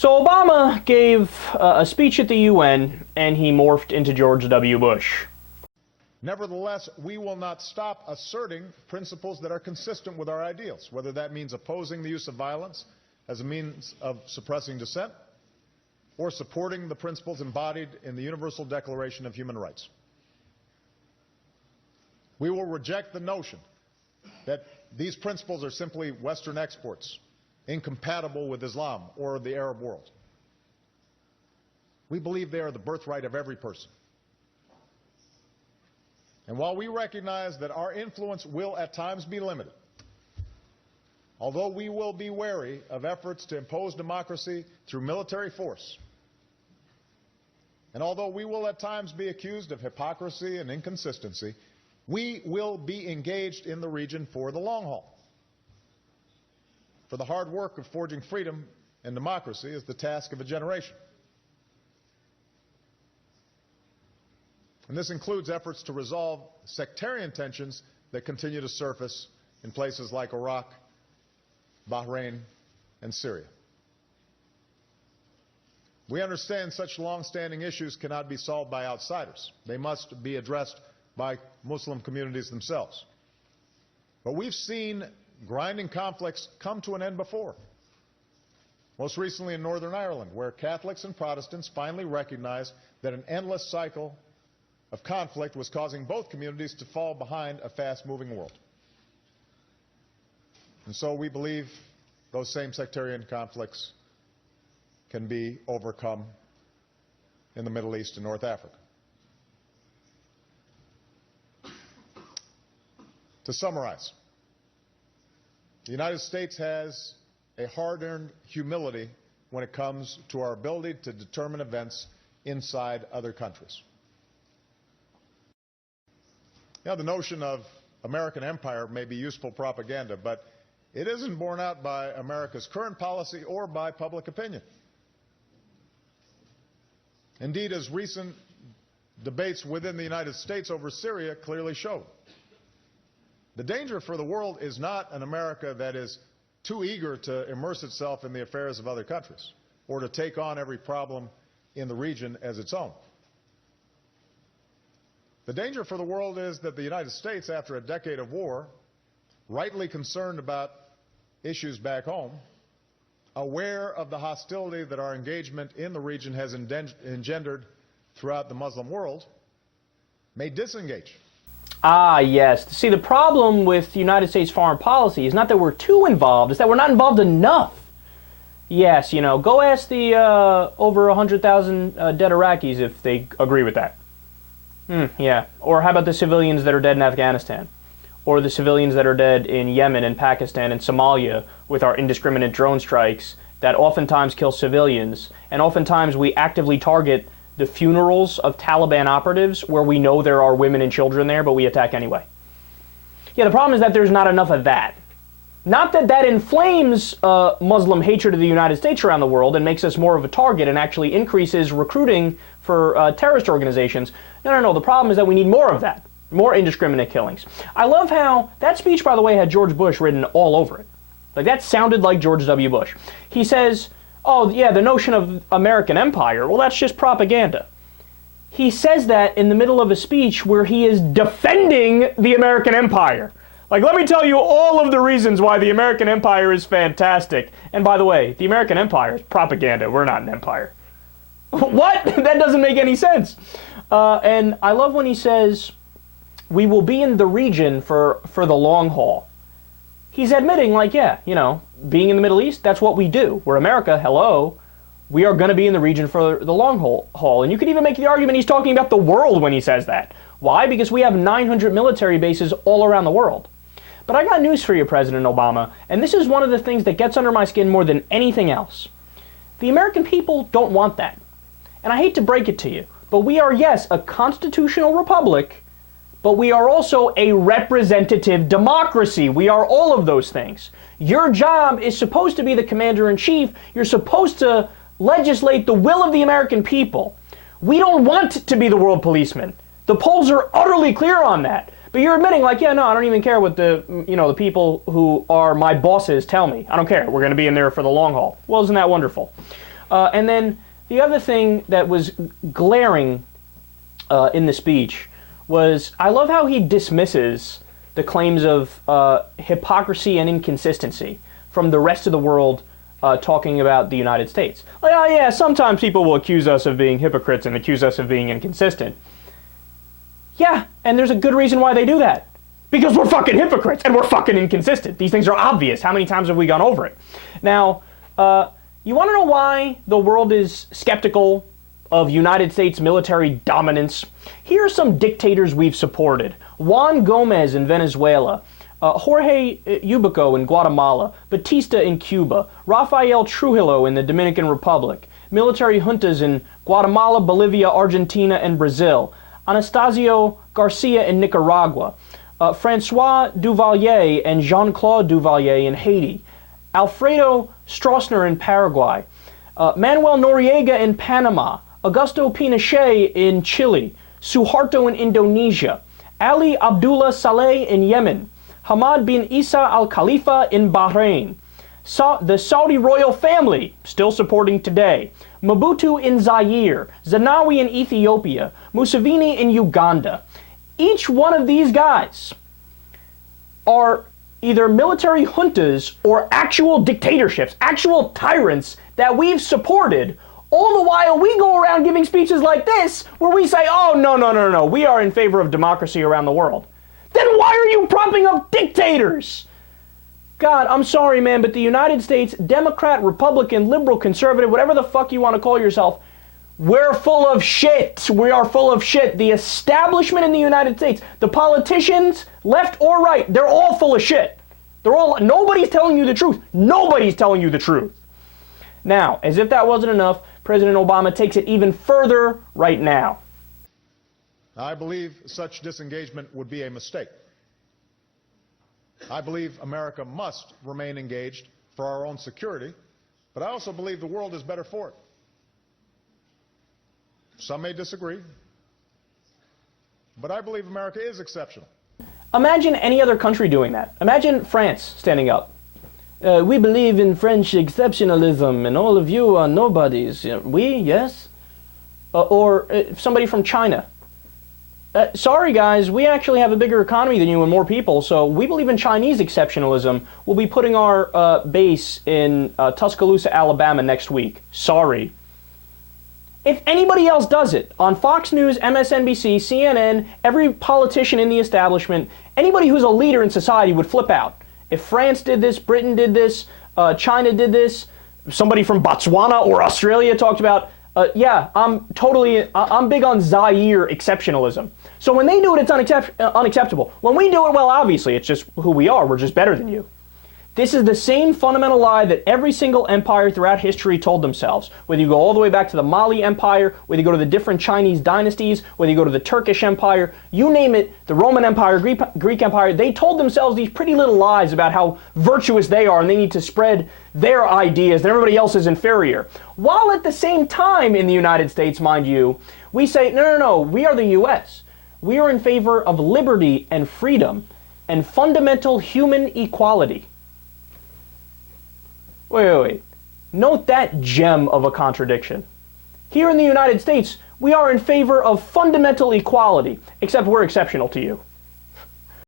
So Obama gave a speech at the UN, and he morphed into George W. Bush. Nevertheless, we will not stop asserting principles that are consistent with our ideals, whether that means opposing the use of violence as a means of suppressing dissent or supporting the principles embodied in the Universal Declaration of Human Rights. We will reject the notion that these principles are simply Western exports, incompatible with Islam or the Arab world. We believe they are the birthright of every person. And while we recognize that our influence will at times be limited, although we will be wary of efforts to impose democracy through military force, and although we will at times be accused of hypocrisy and inconsistency, we will be engaged in the region for the long haul. For the hard work of forging freedom and democracy is the task of a generation. And this includes efforts to resolve sectarian tensions that continue to surface in places like Iraq, Bahrain, and Syria. We understand such long-standing issues cannot be solved by outsiders. They must be addressed by Muslim communities themselves. But we've seen grinding conflicts come to an end before. Most recently in Northern Ireland, where Catholics and Protestants finally recognized that an endless cycle of conflict was causing both communities to fall behind a fast-moving world. And so we believe those same sectarian conflicts can be overcome in the Middle East and North Africa. To summarize, the United States has a hard-earned humility when it comes to our ability to determine events inside other countries. You know, the notion of American empire may be useful propaganda, but it isn't borne out by America's current policy or by public opinion. Indeed, as recent debates within the United States over Syria clearly showed, the danger for the world is not an America that is too eager to immerse itself in the affairs of other countries or to take on every problem in the region as its own. The danger for the world is that the United States, after a decade of war, rightly concerned about issues back home, aware of the hostility that our engagement in the region has engendered throughout the Muslim world, may disengage. Ah, yes. See, the problem with the United States foreign policy is not that we're too involved, it's that we're not involved enough. Yes, you know, go ask the over 100,000 dead Iraqis if they agree with that. Yeah. Or how about the civilians that are dead in Afghanistan? Or the civilians that are dead in Yemen and Pakistan and Somalia with our indiscriminate drone strikes that oftentimes kill civilians, and oftentimes we actively target the funerals of Taliban operatives where we know there are women and children there, but we attack anyway. Yeah, the problem is that there's not enough of that. Not that that inflames Muslim hatred of the United States around the world and makes us more of a target and actually increases recruiting for terrorist organizations. No. The problem is that we need more of that. More indiscriminate killings. I love how that speech, by the way, had George Bush written all over it. Like, that sounded like George W. Bush. He says, oh, yeah, the notion of American empire, well, that's just propaganda. He says that in the middle of a speech where he is defending the American empire. Like, let me tell you all of the reasons why the American empire is fantastic. And by the way, the American empire is propaganda. We're not an empire. What? That doesn't make any sense. And I love when he says, we will be in the region for the long haul. He's admitting, like, yeah, you know, being in the Middle East, that's what we do. We're America, hello. We are going to be in the region for the long haul. And you could even make the argument he's talking about the world when he says that. Why? Because we have 900 military bases all around the world. But I got news for you, President Obama, and this is one of the things that gets under my skin more than anything else. The American people don't want that. And I hate to break it to you, but we are, yes, a constitutional republic, but we are also a representative democracy. We are all of those things. Your job is supposed to be the commander-in-chief. You're supposed to legislate the will of the American people. We don't want to be the world policeman. The polls are utterly clear on that. But you're admitting, like, yeah, no, I don't even care what the people who are my bosses tell me. I don't care. We're going to be in there for the long haul. Well, isn't that wonderful? And then the other thing that was glaring in the speech was, I love how he dismisses the claims of hypocrisy and inconsistency from the rest of the world talking about the United States. Like, oh yeah, sometimes people will accuse us of being hypocrites and accuse us of being inconsistent. Yeah, and there's a good reason why they do that. Because we're fucking hypocrites and we're fucking inconsistent. These things are obvious. How many times have we gone over it? Now, you want to know why the world is skeptical of United States military dominance? Here are some dictators we've supported. Juan Gomez in Venezuela, Jorge Ubico in Guatemala, Batista in Cuba, Rafael Trujillo in the Dominican Republic, military juntas in Guatemala, Bolivia, Argentina, and Brazil, Anastasio Garcia in Nicaragua, Francois Duvalier and Jean-Claude Duvalier in Haiti, Alfredo Stroessner in Paraguay, Manuel Noriega in Panama, Augusto Pinochet in Chile, Suharto in Indonesia, Ali Abdullah Saleh in Yemen, Hamad bin Isa Al Khalifa in Bahrain, the Saudi royal family, still supporting today, Mobutu in Zaire, Zenawi in Ethiopia, Museveni in Uganda. Each one of these guys are either military juntas or actual dictatorships, actual tyrants that we've supported, all the while we go around giving speeches like this where we say, oh, no, we are in favor of democracy around the world. Then why are you propping up dictators? God, I'm sorry, man, but the United States, Democrat, Republican, liberal, conservative, whatever the fuck you want to call yourself, we're full of shit. We are full of shit. The establishment in the United States, the politicians, left or right, they're all full of shit. Nobody's telling you the truth. Nobody's telling you the truth. Now, as if that wasn't enough, President Obama takes it even further right now. I believe such disengagement would be a mistake. I believe America must remain engaged for our own security, but I also believe the world is better for it. Some may disagree, but I believe America is exceptional. Imagine any other country doing that. Imagine France standing up. We believe in French exceptionalism, and all of you are nobodies. We, yes? Or somebody from China. Sorry guys, we actually have a bigger economy than you and more people, so we believe in Chinese exceptionalism. We'll be putting our base in Tuscaloosa, Alabama next week. Sorry. If anybody else does it, on Fox News, MSNBC, CNN, every politician in the establishment, anybody who's a leader in society would flip out. If France did this, Britain did this, China did this, somebody from Botswana or Australia talked about, yeah, I'm big on Zaire exceptionalism. So when they do it, it's unacceptable. When we do it, well, obviously, it's just who we are. We're just better than you. This is the same fundamental lie that every single empire throughout history told themselves. Whether you go all the way back to the Mali Empire, whether you go to the different Chinese dynasties, whether you go to the Turkish Empire, you name it, the Roman Empire, Greek Empire, they told themselves these pretty little lies about how virtuous they are and they need to spread their ideas, that everybody else is inferior. While at the same time in the United States, mind you, we say, no, we are the U.S. We are in favor of liberty and freedom and fundamental human equality. Wait. Note that gem of a contradiction. Here in the United States, we are in favor of fundamental equality, except we're exceptional to you.